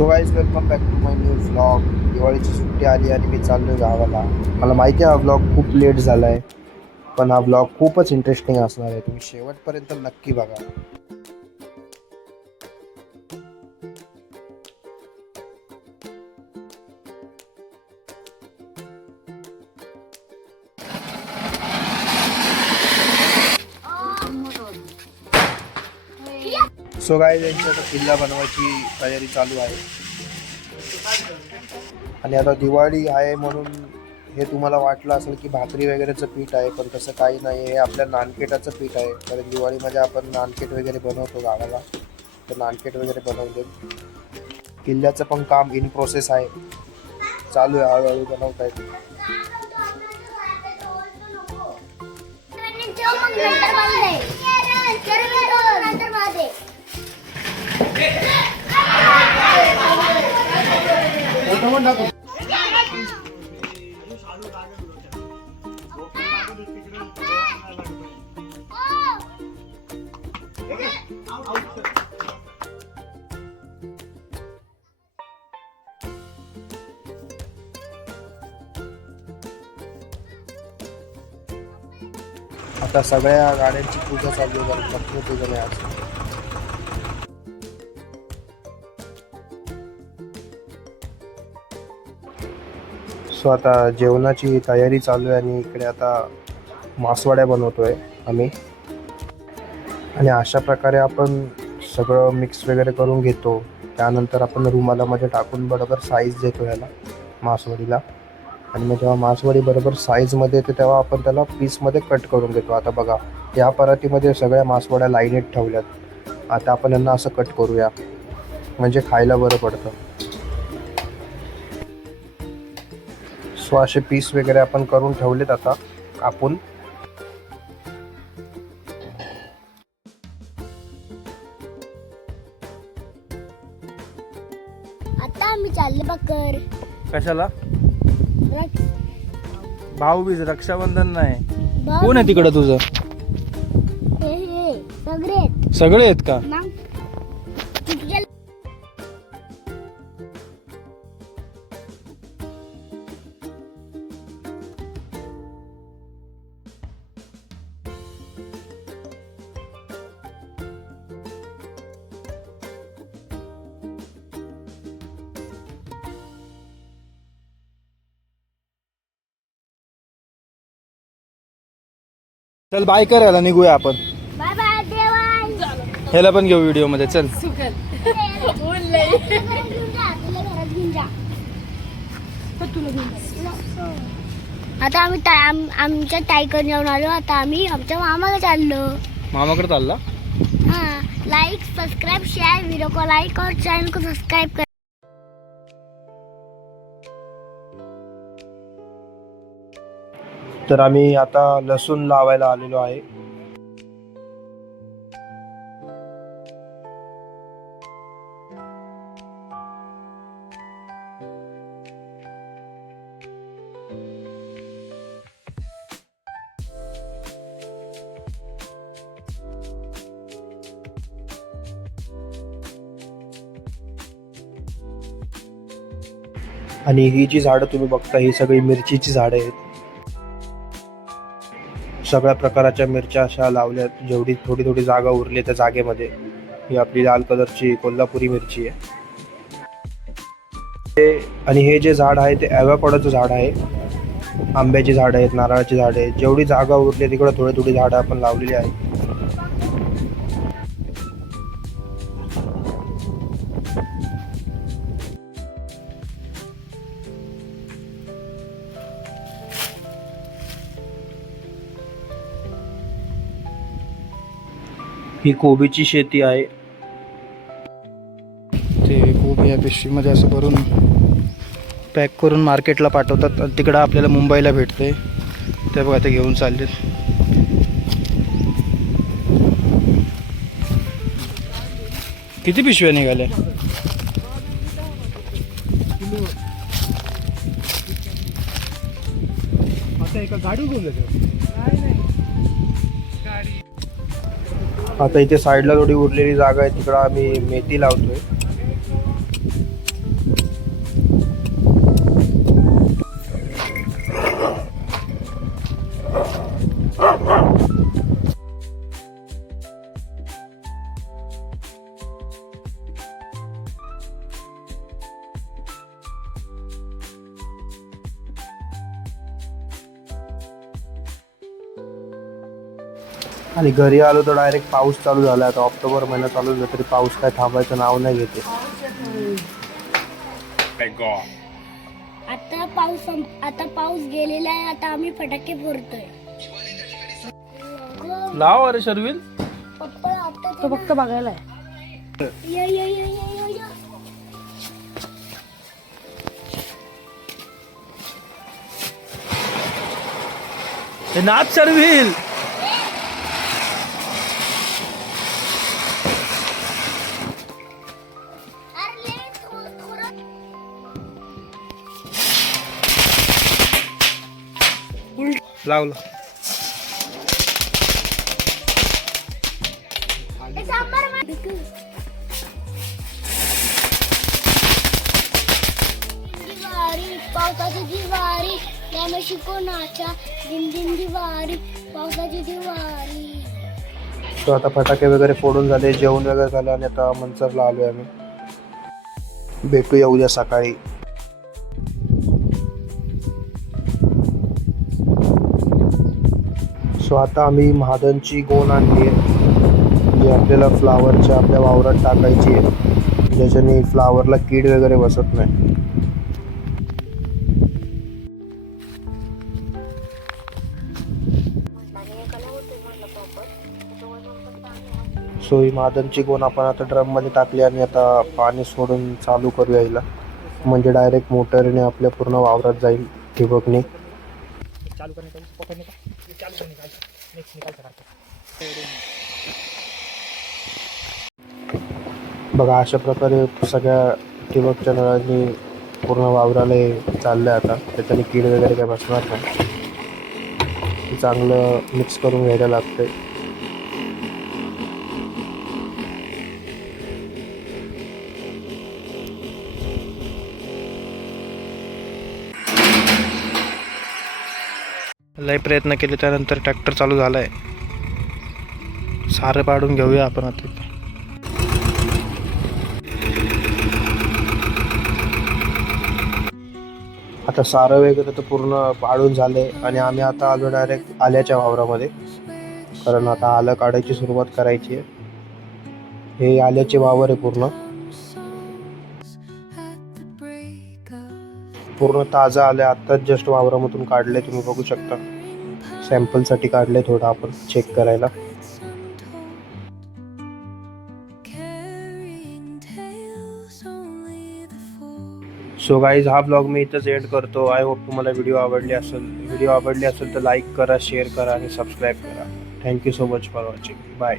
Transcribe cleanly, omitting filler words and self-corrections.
So guys welcome back to my new vlog. दिवाळीची सुट्टी आली आणि मी चाललो गावाला. मला माहिती आहे हा व्लॉग खूप लेट झाला आहे, पण हा व्लॉग खूपच इंटरेस्टिंग असणार आहे. तुम्ही शेवटपर्यंत नक्की बघा. सो गाईज यांची आता किल्ला बनवायची तयारी चालू आहे. आणि आता दिवाळी आहे म्हणून हे तुम्हाला वाटलं असेल की भाकरी वगैरेचं पीठ आहे, पण तसं काही नाही. हे आपल्या नानकेटाचं पीठ आहे. कारण दिवाळीमध्ये आपण नानकेट वगैरे बनवतो गावाला, तर नानकेट वगैरे बनवले. किल्ल्याचं पण काम इन प्रोसेस आहे, चालू आहे, हळूहळू बनवत आहेत. आता सगळ्या गाड्यांची पूजा चालू आहे. लक्ष्मी पूजन आहे आज. सो आता जेवणाची तयारी चालू आहे आणि इकडे आता मासवड्या बनवतोय आम्ही. आणि अशा प्रकारे आपण सगळं मिक्स वगैरे करून घेतो. त्यानंतर आपण रुमालामध्ये टाकून बरोबर साईज देतो ह्याला मासवडीला. आणि मग जेव्हा मासवडी बरोबर साईजमध्ये येते तेव्हा आपण त्याला पीसमध्ये कट करून घेतो. आता बघा, या परातीमध्ये सगळ्या मासवड्या लाईनीत ठेवल्यात. आता आपण यांना असं कट करूया, म्हणजे खायला बरं पडतं. सो असे पीस वगैरे आपण करून ठेवलेत आता कापून. आता आम्ही चालले बकर. कशाला? रक्ष- भाऊबीज, रक्षाबंधन नाही. भाऊ- कोण आहे तिकडं तुझं? हे सगळे आहेत. सगळे आहेत का? मग तुझ्या चल बाय करायला निघूया आपण. बाय बाय देवाय. ह्याला पण घेऊ व्हिडिओ मध्ये. चल आता आम्ही आमच्या ताईकडे जाऊन आलो. आता आम्ही आमच्या मामाला चाललो. मामाकडे चालला. हाँ, लाइक सब्सक्राइब शेयर वीडियो को लाइक और चैनल को सब्सक्राइब कर. तर आम्ही आता लसूण लावायला आलेलो आहे. आणि ही जी झाडं तुम्ही बघता ही सगळी मिरचीची झाडं आहेत. सगळ्या प्रकारच्या मिरच्या अशा लावल्यात. जेवढी थोडी थोडी जागा उरली त्या जागेमध्ये ही आपली लाल कलरची कोल्हापुरी मिरची आहे. आणि हे जे झाड आहे ते ॲव्होकाडोचं झाड आहे. आंब्याची झाडं आहेत, नारळाची झाडं आहेत. जेवढी जागा उरली तिकडे थोडी थोडी झाडं आपण लावलेली आहेत. ही कोबीची शेती आहे. ते कोबी या पिशवीमध्ये असं भरून पॅक करून मार्केटला पाठवतात. तिकडं आपल्याला मुंबईला भेटते. ते बघा ते घेऊन चाललेत. किती पिशव्या निघाल्या? आता एका गाडी घेऊन आता इथे साईडला थोडी उरलेली जागा आहे, तिकडं आम्ही मेथी लावतोय. आणि घरी आलो तर डायरेक्ट पाऊस चालू झाला. आता ऑक्टोबर महिना चालू झाला तरी पाऊस काय थांबायचं नाव नाही घेते. आता पाऊस गेलेला आहे. आता आम्ही फटाके फोडतोय. लाव अरे शर्विल. पप्पा आता तो फक्त बघायला आहे. या या या या या या. हे नाच शर्विल. अरे थोडं लावलं. दिवाळी पावसाची दिवाळी याने शिकवणाच्या दिन दिन दिवाळी पावसाची दिवाळी. सो आता फटाके वगैरे फोडून झाले, जेवण वगैरे झालं आणि आता मंचरला आलोय आम्ही. भेटूया उद्या सकाळी. सो आता आम्ही महादनची गोण आणली आहे, जी आपल्याला फ्लावरच्या आपल्या वावरात टाकायची आहे, ज्याच्याने फ्लावरला कीड वगैरे बसत नाही. सो ही महादनची गोण आपण आता ड्रममध्ये टाकली आणि आता पाणी सोडून चालू करूया हिला, म्हणजे डायरेक्ट मोटरने आपल्या पूर्ण वावरात जाईल ठिबकने. बघा अशा प्रकारे सगळ्या ठिबकच्या नळांनी पूर्ण वावराला चाललंय. आता त्याच्याने कीड वगैरे काय बसणार नाही. चांगलं मिक्स करून घ्यायला लागतंय. लय प्रयत्न केले त्यानंतर ट्रॅक्टर चालू झालाय. सारं पाडून घेऊया आपण आता. आता सारं वगैरे तर पूर्ण पाडून झाले आणि आम्ही आता आलो डायरेक्ट आल्याच्या वावरामध्ये, कारण आता आलं काढायची सुरुवात करायची आहे. हे आल्याचे वावर आहे पूर्ण ताजा आले. आत्ताच जस्ट वावरामधून काढले, तुम्ही बघू शकता. सॅम्पलसाठी काढले थोडं आपण चेक करायला. सो गाईज हा ब्लॉग मी इथंच एंड करतो. आय होप तुम्हाला व्हिडिओ आवडली असेल तर लाईक करा, शेअर करा आणि सबस्क्राईब करा. Thank you so much for watching. Bye.